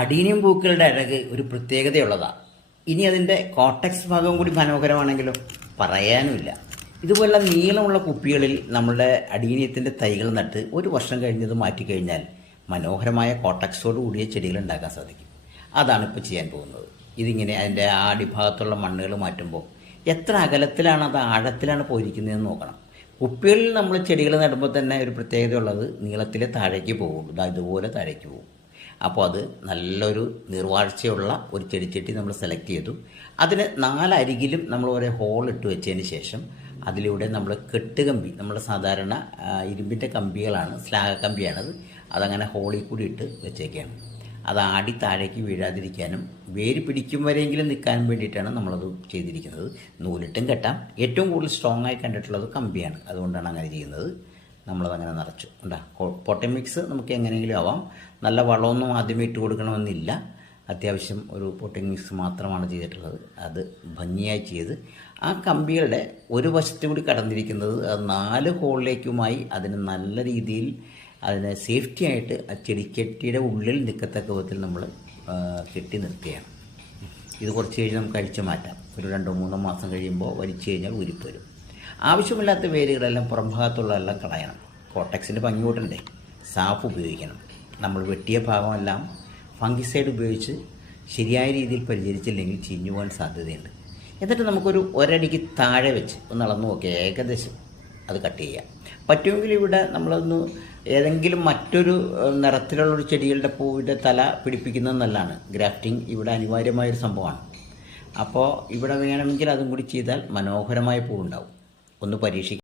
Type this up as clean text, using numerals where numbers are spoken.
Adenium പൂക്കളുടെ അഴക് ഒരു പ്രത്യേകതയുള്ളതാണ്. ഇനി അതിൻ്റെ കോട്ടക്സ് ഭാഗം കൂടി മനോഹരമാണെങ്കിലോ പറയാനുമില്ല. ഇതുപോലുള്ള നീളമുള്ള കുപ്പികളിൽ നമ്മുടെ അഡീനിയത്തിൻ്റെ തൈകൾ നട്ട് ഒരു വർഷം കഴിഞ്ഞത് മാറ്റിക്കഴിഞ്ഞാൽ മനോഹരമായ കോട്ടക്സോട് കൂടിയ ചെടികൾ ഉണ്ടാക്കാൻ സാധിക്കും. അതാണ് ഇപ്പോൾ ചെയ്യാൻ പോകുന്നത്. ഇതിങ്ങനെ അതിൻ്റെ ആ അടിഭാഗത്തുള്ള മണ്ണുകൾ മാറ്റുമ്പോൾ എത്ര അകലത്തിലാണ് അത് ആഴത്തിലാണ് പോയിരിക്കുന്നതെന്ന് നോക്കണം. കുപ്പികളിൽ നമ്മൾ ചെടികൾ നടുമ്പോൾ തന്നെ ഒരു പ്രത്യേകതയുള്ളത് നീളത്തിൽ താഴേക്ക് പോകും. ഇതുപോലെ താഴേക്ക് പോകും. അപ്പോൾ അത് നല്ലൊരു നീർവാഴ്ചയുള്ള ഒരു ചെടിച്ചട്ടി നമ്മൾ സെലക്ട് ചെയ്തു. അതിന് 4 അരികിലും നമ്മൾ ഒരേ ഹോൾ ഇട്ട് വെച്ചതിന് ശേഷം അതിലൂടെ നമ്മൾ കെട്ടുകമ്പി, നമ്മൾ സാധാരണ ഇരുമ്പിൻ്റെ കമ്പികളാണ്, സ്ലാഗ കമ്പിയാണത്, അതങ്ങനെ ഹോളിൽ കൂടി ഇട്ട് വെച്ചേക്കാണ്. അത് ആടി താഴേക്ക് വീഴാതിരിക്കാനും വേര് പിടിക്കും വരെയെങ്കിലും നിൽക്കാനും വേണ്ടിയിട്ടാണ് നമ്മളത് ചെയ്തിരിക്കുന്നത്. നൂലിട്ടും കെട്ടാം. ഏറ്റവും കൂടുതൽ സ്ട്രോങ് ആയി കണ്ടിട്ടുള്ളത് കമ്പിയാണ്, അതുകൊണ്ടാണ് അങ്ങനെ ചെയ്യുന്നത്. നമ്മളതങ്ങനെ നിറച്ചു ഉണ്ടാ. പോട്ടി മിക്സ് നമുക്ക് എങ്ങനെയെങ്കിലും ആവാം. നല്ല വളമൊന്നും ആദ്യമേ ഇട്ട് കൊടുക്കണമെന്നില്ല. അത്യാവശ്യം ഒരു പോട്ടിംഗ് മിക്സ് മാത്രമാണ് ചെയ്തിട്ടുള്ളത്. അത് ഭംഗിയായി ചെയ്ത് ആ കമ്പികളുടെ ഒരു വശത്തു കൂടി കടന്നിരിക്കുന്നത് 4 ഹോളിലേക്കുമായി അതിന് നല്ല രീതിയിൽ അതിനെ സേഫ്റ്റി ആയിട്ട് ആ ചെടിച്ചട്ടിയുടെ ഉള്ളിൽ നിൽക്കത്തക്ക വിധത്തിൽ നമ്മൾ കെട്ടി നിർത്തുകയാണ്. ഇത് കുറച്ച് കഴിഞ്ഞ് നമുക്ക് അഴിച്ചു മാറ്റാം. ഒരു 2-3 മാസം കഴിയുമ്പോൾ വലിച്ചു കഴിഞ്ഞാൽ ഉരിപ്പ് വരും. ആവശ്യമില്ലാത്ത വേരുകളെല്ലാം പുറം ഭാഗത്തുള്ളതെല്ലാം കളയണം. കോട്ടക്സിൻ്റെ ഭംഗി കൂട്ടണ്ടേ, സാഫ് ഉപയോഗിക്കണം. നമ്മൾ വെട്ടിയ ഭാഗമെല്ലാം ഫംഗിസൈഡ് ഉപയോഗിച്ച് ശരിയായ രീതിയിൽ പരിചരിച്ചില്ലെങ്കിൽ ചീഞ്ഞു പോകാൻ സാധ്യതയുണ്ട്. എന്നിട്ട് നമുക്കൊരു ഒരടിക്ക് താഴെ വെച്ച് ഒന്ന് അളന്ന് നോക്കുക, ഏകദേശം അത് കട്ട് ചെയ്യാം. പറ്റുമെങ്കിൽ ഇവിടെ നമ്മളൊന്ന് ഏതെങ്കിലും മറ്റൊരു നിറത്തിലുള്ളൊരു ചെടികളുടെ പൂവിൻ്റെ തല പിടിപ്പിക്കുന്നത് നല്ലതാണ്. ഗ്രാഫ്റ്റിംഗ് ഇവിടെ അനിവാര്യമായൊരു സംഭവമാണ്. അപ്പോൾ ഇവിടെ വേണമെങ്കിൽ അതും കൂടി ചെയ്താൽ മനോഹരമായ പൂവുണ്ടാവും. ഒന്ന് പരീക്ഷിക്കാം.